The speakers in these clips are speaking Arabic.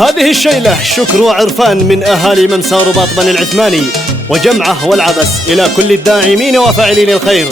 هذه الشيلة شكر وعرفان من أهالي ممسى رباط بني العثماني وجمعه والعبس إلى كل الداعمين وفاعلين الخير.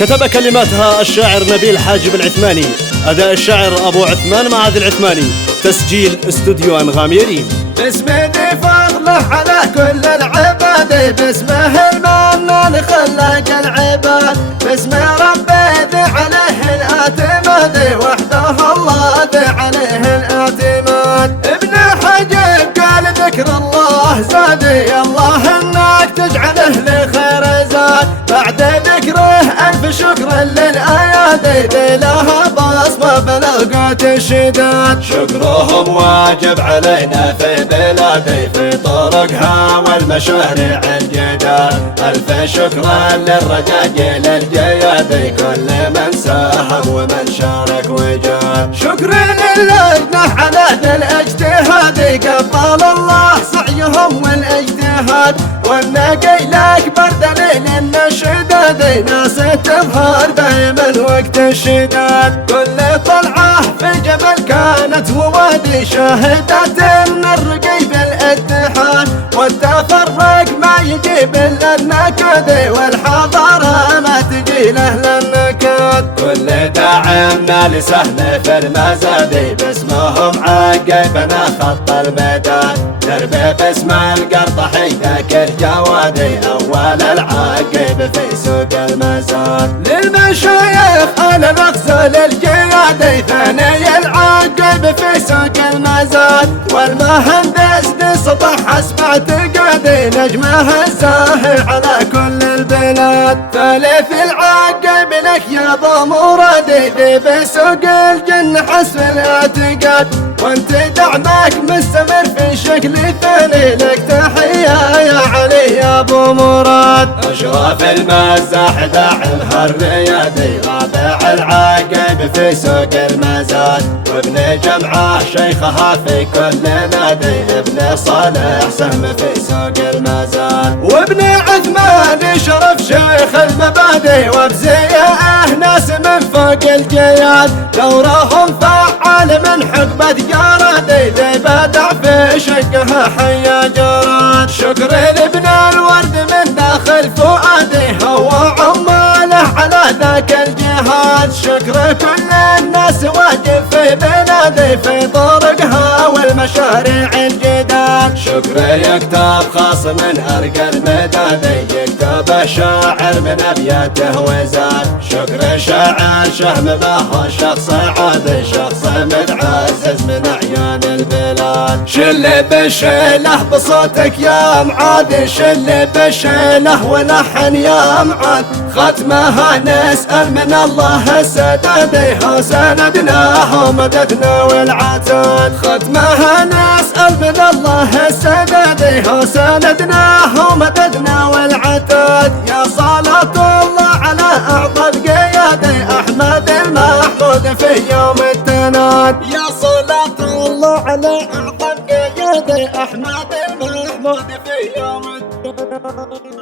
كتب كلماتها الشاعر نبيل حاجب العثماني، أداء الشاعر أبو عثمان معاذ العثماني، تسجيل استوديو أنغام يريم. باسمه دي فضله على كل العباد، باسمه المنان خلق العباد، باسمه ربي ذي عليه الاعتماد، وحده الله ذي عليه الاعتماد. ابن حجب قال ذكر الله زاد، يا الله انك تجعله لخير زاد، بعد ذكره الف شكر للايادي، ذي لها بصمه بلغت الشداد. شكرهم واجب علينا في بلادي، في طرقها والمشاريع الجداد، الف شكرا للرجاجيل الجيادي، كل من ساهم ومن شارك وجاد. شكر للجنة على ذا الاجتهاد، قبل الله سعيهم والاجتهاد، والنقي الاكبر دليل ان الشداد، ناس تظهر دايما وقت الشداد. كل طلعه في جبل كانت ووادي، شاهدت ان الرقي بالاتحاد، والتفرق ما يجيب الا النكد، والحضاره ما تجي لاهل النكد. كل داعمنا لسهل في المزادي، باسمهم عقبنا خط الميدان، دربي باسم القرطحي ذاك الجوادي، اول العقب في سوق المزاد. للمشايخ انا نغسل الجيادي، ثاني العقب في سوق المزاد، والمهندس لسطح حسب اعتقادي، نجمه الزاهي على كل البلاد. ثالث العقب لك يا ابو مرادي، ذي بسوق الجن حسب الاعتقاد، وانت دعمك مستمر في شكل ثاني، لك تحيه يا علي يا ابو مراد. اشرف المزاح داعمها الريادي، رابع العقب في سوق المزاد، وابن جمعه شيخها في كل نادي، ابن صالح سهم في سوق المزاد، وابن عثمان شرف شيخ المبادئ، وبزيئه ناس من فوق الجياد، دورهم فعال من حقبة جرادي، ذي بدع في شقها حيا جراد. شكر لابن الورد من داخل فؤادي، هو عماله على ذاك الجهاد، شكر كل الناس واجب في بلادي، في طرقها والمشاريع الجداد. شكر يكتب خاص من ارقى المدادي، يكتب الشاعر من ابياته وزاد، شكر شاعر شهم ما هو شخص عادي، شخص متعزز من اعيان البلاد. شل بشيله بصوتك يا معاد، شل بشيله ولحن يا معاد، ختمها نسأل من الله السداد، سندناه ومددنا والعتاد. ختمها نسأل من الله السداد، سندناه ومددنا والعتاد. يا صلاة الله على أعظم قيادي، أحمد المحمود في يوم التناد. يا صلاة الله على أعظم قيادي، أحمد المحمود في يوم التناد.